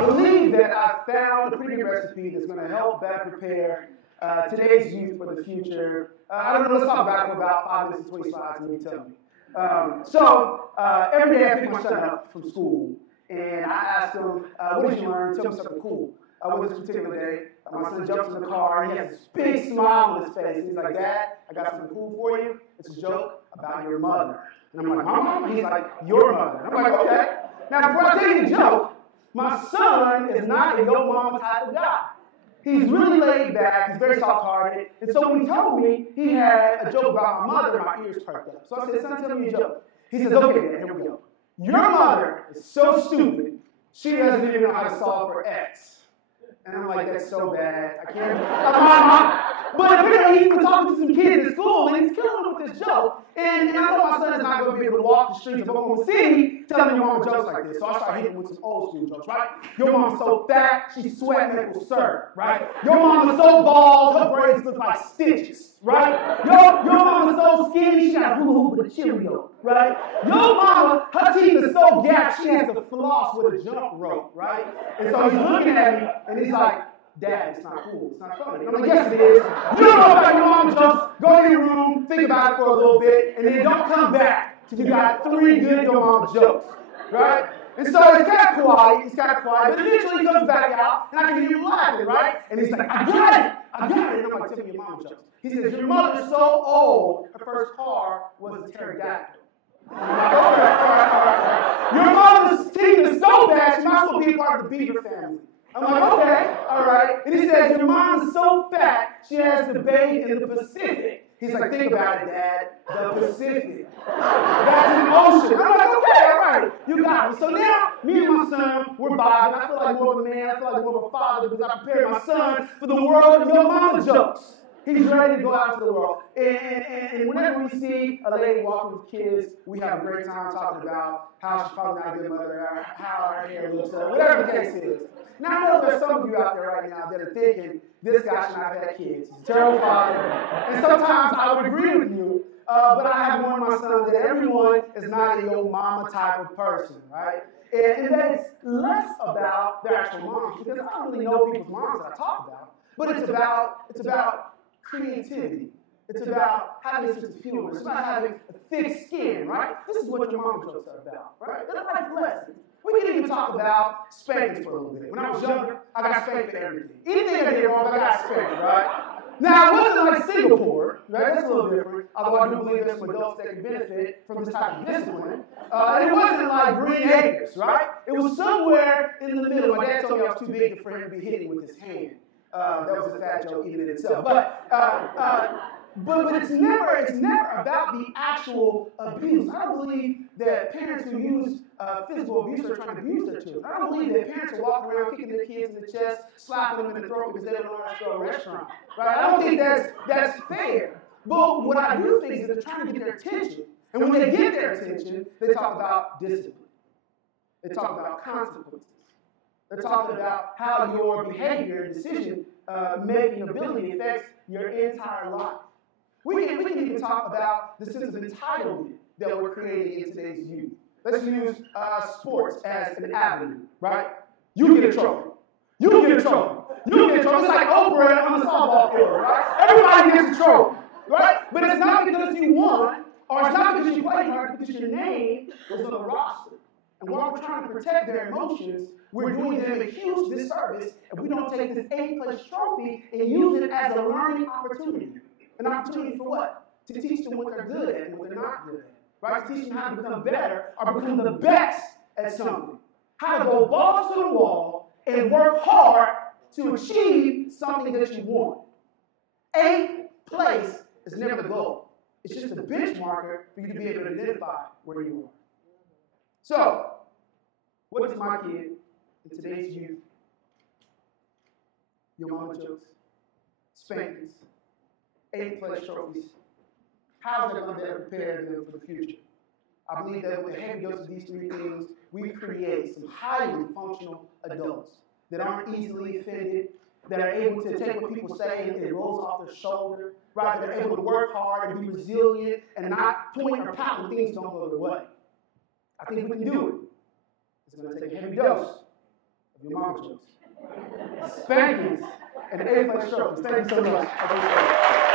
I believe that I found a pretty good recipe that's going to help better prepare today's youth for the future. I don't know, let's talk about it for about 5 minutes and 20 slides and you tell me. Every day I pick my son up from school and I ask him, what did you learn? Tell me something cool. With this particular day, my son jumps in the car and he has this big smile on his face. And he's like, Dad, I got something cool for you. It's a joke about your mother. And I'm like, Mama? And he's like, your mother. And I'm like, okay. Now, before I tell you the joke, my son is not a yo mama type of guy. He's really laid back. He's very soft-hearted. And so when he told me he had a joke about my mother, my ears perked up. So I said, son, tell me a joke. He says, okay, Dad, here we go. Your mother is so stupid, she doesn't even know how to solve for X. And I'm like, that's so bad. I can't. But apparently he's been talking to some kids at school, and he's killing them with this joke. And I know my son is not going to be able to walk the streets of Oklahoma City telling your mama jokes like this. So I started hitting him with some old school jokes, right? Your mama's so fat, she sweat maple syrup, right? Your mama's so bald, her braids look like stitches, right? Your mama's so skinny, she got a hula hoop with a Cheerio, right? Your mama, her teeth is so gapped, she has to floss with a jump rope, right? And so he's looking at me, and he's like, Dad, it's not cool. It's not funny. I'm like, yes, it is. You don't know about your mom jokes. Go in your room, think about it for a little bit, and then don't come back till you got 3 good your mama jokes, right? And so it's kind of quiet. But eventually he comes back out, and I can hear him laughing, right? And he's like, I got it. And I'm like, tell me your mama jokes. He says, your mother's so old, her first car was a pterodactyl. I'm like, all right. Your mother's teeth is so bad, she might as well be a part of the Beaver family. I'm like, okay, all right. And he says, your mom is so fat, she has to bathe in the Pacific. He's like, think about it, Dad, the Pacific. That's an ocean. I'm like, okay, all right, you got it. So now, me and my son, we're vibing. I feel like more of a man, I feel like more of a father because I prepared my son for the world of your mama jokes. He's ready to go out into the world. And whenever we see a lady walking with kids, we have a great time talking about how she's probably not a good mother, or how her hair looks, or whatever the case is. Now, I know there's some of you out there right now that are thinking, this guy should not have had kids. He's a terrible father. And sometimes I would agree with you, but I have warned my son that everyone is not a yo mama type of person, right? And that it's less about their actual moms, because I don't really know people's moms that I talk about, but it's about creativity. It's about having a sense of humor. It's about having a thick skin, right? This is what your mom jokes are about, right? They're life lessons. We didn't even talk about spankings for a little bit. When I was younger, I got spanked for everything. Anything I did wrong, I got spanked, right? Now, it wasn't like Singapore, right? That's a little different, although I do believe there's some adults that can benefit from this type of discipline. And it wasn't like Green Acres, right? It was somewhere in the middle. My dad told me I was too big for him to be hitting with his hand. That was a fat joke even in itself. But it's never about the actual abuse. I don't believe that parents who use physical abuse are trying to abuse their children. I don't believe that parents are walking around kicking their kids in the chest, slapping them in the throat because they don't know how to go to a restaurant. Right? I don't think that's fair. But what I do think is that they're trying to get their attention. And when they get their attention, they talk about discipline. They talk about consequences. They're talking about how your behavior and decision-making ability affects your entire life. We can even talk about the sense of entitlement that we're creating in today's youth. Let's use sports as an avenue, right? You get a trophy. You get a trophy. You get a trophy. It's like Oprah on the softball field, right? Everybody gets a trophy, right? But it's not because you won, or it's not because you played hard, it's because your name was on the roster. And while we're trying to protect their emotions, we're doing them a huge disservice if we don't take this 8th-place trophy and use it as a learning opportunity. An opportunity for what? To teach them what they're good at and what they're not good at. Right? To teach them how to become better or become the best at something. How to go balls to the wall and work hard to achieve something that you want. 8th place is never the goal. It's just a benchmarker for you to be able to identify where you are. So, what does my kid in today's youth, your mama jokes, spankings, 8th-place trophies, how is that going to better prepare them for the future? I believe that with the heavy dose of these 3 things, we create some highly functional adults that aren't easily offended, that are able to take what people say and it rolls off their shoulder, right? That are able to work hard and be resilient and not point or pout when things don't go their way. I think we can do it. It's going to take a heavy dose Your mama jokes. Spankings and 8th place trophies. Thank you so much.